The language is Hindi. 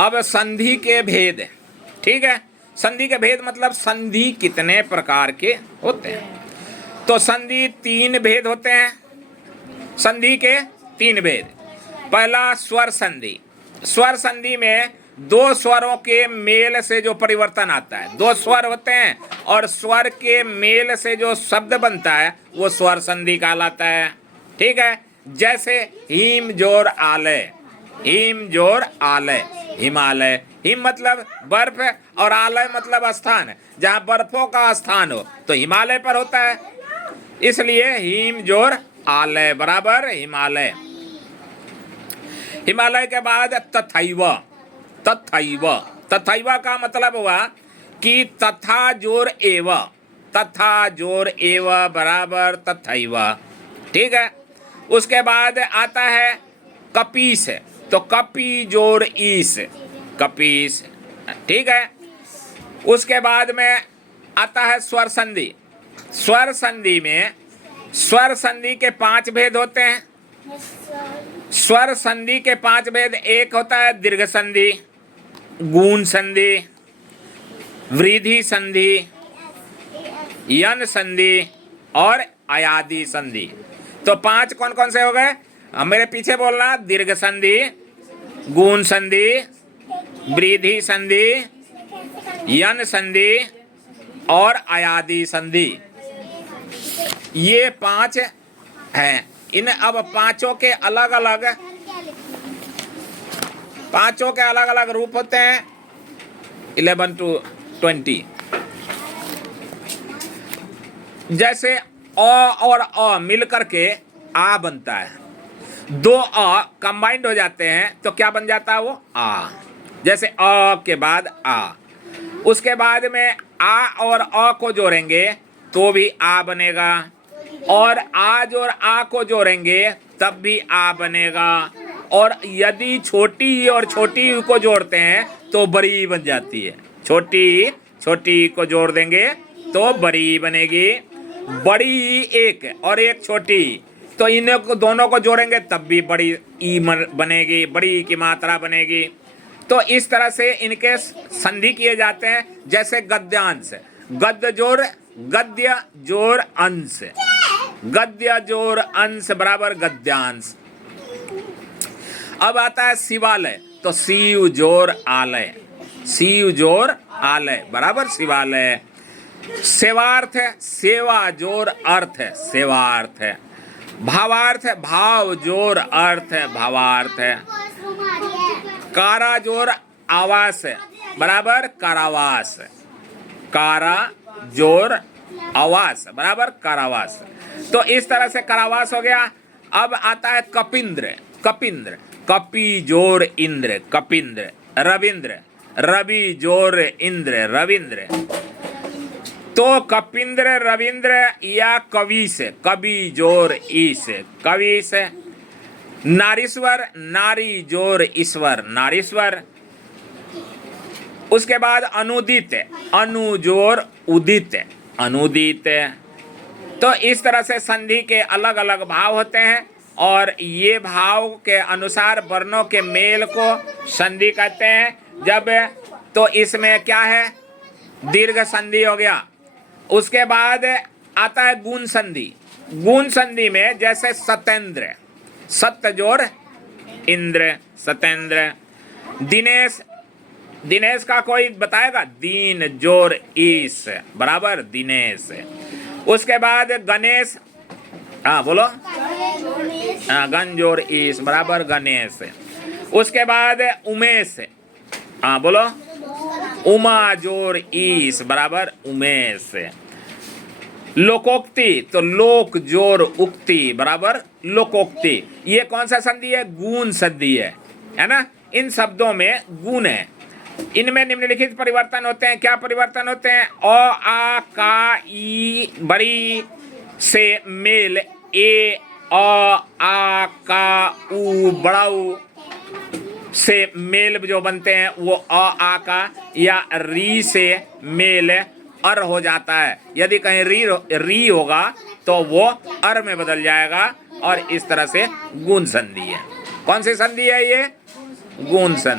अब संधि के भेद, ठीक है, संधि के भेद मतलब संधि कितने प्रकार के होते हैं। तो संधि 3 भेद होते हैं, संधि के 3 भेद। पहला स्वर संधि। स्वर संधि में 2 स्वरों के मेल से जो परिवर्तन आता है, 2 स्वर होते हैं और स्वर के मेल से जो शब्द बनता है वो स्वर संधि कहलाता है, ठीक है। जैसे हिम जोर आलय, हिम जोर आलय, हिमालय। हिम मतलब बर्फ और आलय मतलब स्थान, जहाँ बर्फों का स्थान हो तो हिमालय पर होता है, इसलिए हिम जोर आलय बराबर हिमालय। हिमालय के बाद तथैव, तथैव, तथैव का मतलब हुआ कि तथा जोर एव, तथा जोर एव बराबर तथैव, ठीक है। उसके बाद आता है कपीस, तो कपी जोर ईस, कपीस, ठीक है। उसके बाद में आता है स्वर संधि। स्वर संधि में स्वर संधि के 5 भेद होते हैं। स्वर संधि के 5 भेद, एक होता है दीर्घ संधि, गूण संधि, वृद्धि संधि, यन संधि और अयादि संधि। तो 5 कौन कौन से हो गए, मेरे पीछे बोलना, दीर्घ संधि, गूण संधि, वृद्धि संधि, यन संधि और अयादि संधि। ये 5 हैं। इन अब पांचों के अलग अलग रूप होते हैं, 11 to 20। जैसे अ और अ मिल करके आ बनता है, 2 अ कंबाइंड हो जाते हैं तो क्या बन जाता है, वो आ। जैसे अ के बाद आ, उसके बाद में आ और अ को जोड़ेंगे तो भी आ बनेगा, और आज और आ को जोड़ेंगे तब भी आ बनेगा, और यदि छोटी और छोटी को जोड़ते हैं तो बड़ी बन जाती है। छोटी छोटी को जोड़ देंगे तो बड़ी बनेगी, बड़ी एक और एक छोटी, तो इन दोनों को जोड़ेंगे तब भी बड़ी ई बनेगी, बड़ी की मात्रा बनेगी। तो इस तरह से इनके संधि किए जाते हैं। जैसे गद्यांश, गद्य जोड़ गद्य जोड़ अंश, गद्य जोड़ अंश बराबर गद्यांश। अब आता है शिवालय, तो शिव जोड़ आलय, शिव जोड़ आलय बराबर शिवालय। सेवार्थ, सेवा जोड़ अर्थ, सेवार्थ। भावार्थ, भाव जोड़ अर्थ, भावार्थ। कारा जोड़ आवास बराबर कारावास, कारा जोड़ आवास बराबर कारावास। तो इस तरह से कारावास हो गया। अब आता है कपिंद्र, कपिंद्र, कपि जोड़ इंद्र, कपिंद्र। रविंद्र, रवि जोड़ इंद्र, रविंद्र। तो कपिंद्र, रविंद्र या कविस, कवि जोड़ ईश, कविस। नारीश्वर, नारी जोड़ ईश्वर, नारीश्वर। उसके बाद अनुदित, अनु जोड़ उदित, अनुदित। तो इस तरह से संधि के अलग अलग भाव होते हैं, और ये भाव के अनुसार वर्णों के मेल को संधि कहते हैं। जब तो इसमें क्या है, दीर्घ संधि हो गया। उसके बाद आता है गुण संधि। गुण संधि में जैसे सतेंद्र, सत्य जोड़ इंद्र, सतेंद्र। दिनेश, दिनेश का कोई बताएगा, दीन जोड़ ईश बराबर दिनेश। उसके बाद गणेश, हाँ बोलो, हाँ गण जोड़ ईश बराबर गणेश। उसके बाद उमेश, हाँ बोलो, उमा जोड़ ईश बराबर उमेश। लोकोक्ति, तो लोक जोड़ उक्ति बराबर लोकोक्ति। ये कौन सा संधि है, गुण संधि है ना। इन शब्दों में गुण है। इनमें निम्नलिखित परिवर्तन होते हैं। क्या परिवर्तन होते हैं, अ आ का ई बड़ी से मेल ए अ आ का उ बड़ाऊ से मेल जो बनते हैं वो अ आ का या री से मेल अर हो जाता है। यदि कहीं री होगा तो वो अर में बदल जाएगा, और इस तरह से गुण संधि है। कौन सी संधि है ये, गुण संधि।